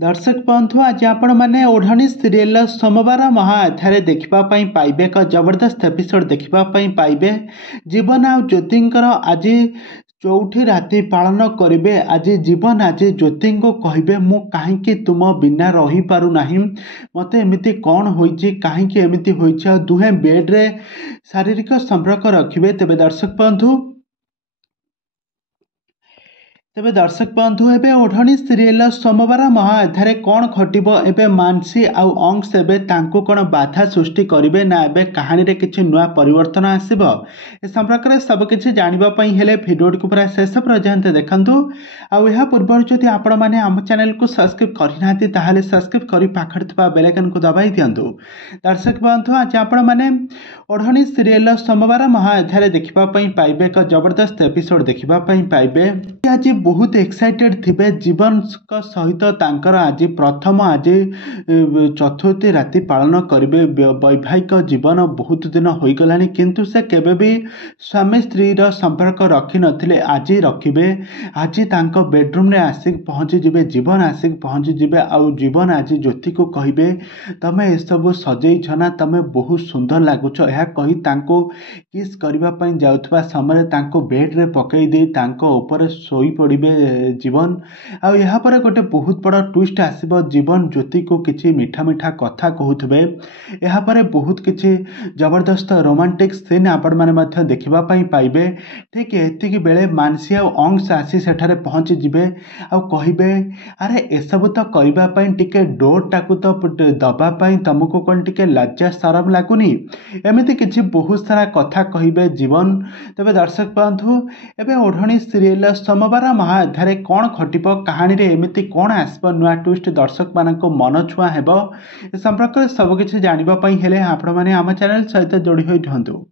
दर्शक बंधु आज आपण मैंने ओढ़णी सीरियल सोमवार महाअध्याय देखापी पाइबे एक जबरदस्त एपिसोड देखापी पाइबे। जीवन आ ज्योतिंकर आज चौथी राति पालन करेंगे। आज जीवन आज ज्योति को कहे मु कहीं तुम बिना रही पारू नहीं, मत एमती कौन होइछि कहीं एमती होइछि। दुहे बेड्रे शारीरिक संपर्क रखिए। तेबे दर्शक बंधु एबे ओढ़णी सीरियल सोमवार महाअध्याय कौन घटिब। एबे मानसी आउ अंश एबे तांको कौन बाधा सृष्टि करिवे ना एबे कहानी रे किछि नुआ परिवर्तन आसीबो। ए संपर्क रे सब किछि जानिबा पई हेले वीडियो को पूरा शेष पर्यंत देखंतु। आउ एहा पूर्व जदि आपण माने हम चैनल को सब्सक्राइब करिनाथि ताहाले सब्सक्राइब करि पाखर थबा बेल आइकन को दबाई दियंतु। दर्शक बंधु आज आपण माने ओढ़णी सीरियल सोमवार महाअध्याय देखिबा पई पाइबे एक जबरदस्त एपिसोड देखिबा पई पाइबे। आज बहुत एक्साइटेड थे जीवन सहित तांकर आज प्रथम आज चतुर्थी राति पालन करेंगे। वैवाहिक जीवन बहुत दिन हो गला किंतु से केबे भी स्वामी स्त्री संपर्क रखी नथिले, आज रखिबे। आज तांको बेडरूम रे आसिक पहुँची जिबे, जीवन आसिक पहुँची जिबे। आउ जीवन आज ज्योति को कहिबे तमे ए सब सजई छना, तमे बहुत सुंदर लागुछ। यह कही तांको किस करबा पई जाउथबा समय तांको बेड रे पकई दे तांको ऊपर सोई पड़े जीवन। आउ यहाँ पर गोटे बहुत बड़ा ट्विस्ट आसीबो। जीवन ज्योति को किसी मीठा मीठा कथा कहूथिबे। यहाँ पर बहुत किसी जबरदस्त रोमांटिक सीन आपण माने मध्य देखिबा पई पाइबे। ठीक एतिकी बेले मानसी आ अंश आसी सेठारे पहुँची जिबे आ कहिबे अरे एसबु तो करबा पई टिके डोर टाकू तो दबा पई तुमको कोन टिके लज्जा शरम लागुनी, एमिति किछि बहुत सारा कथा कहिबे जीवन। तबे दर्शक बंधु एबे ओढ़णी सीरियल सोमवार महाअध्याय कौन घटिब, कहानी रे एमिति कौन आसब नुआ ट्विस्ट दर्शक मानक मन छुआ हेब। ए संपर्क सबकिछि जानिबा पई हेले आपण माने आम चैनल सहित जोड़ी होई रहंतु।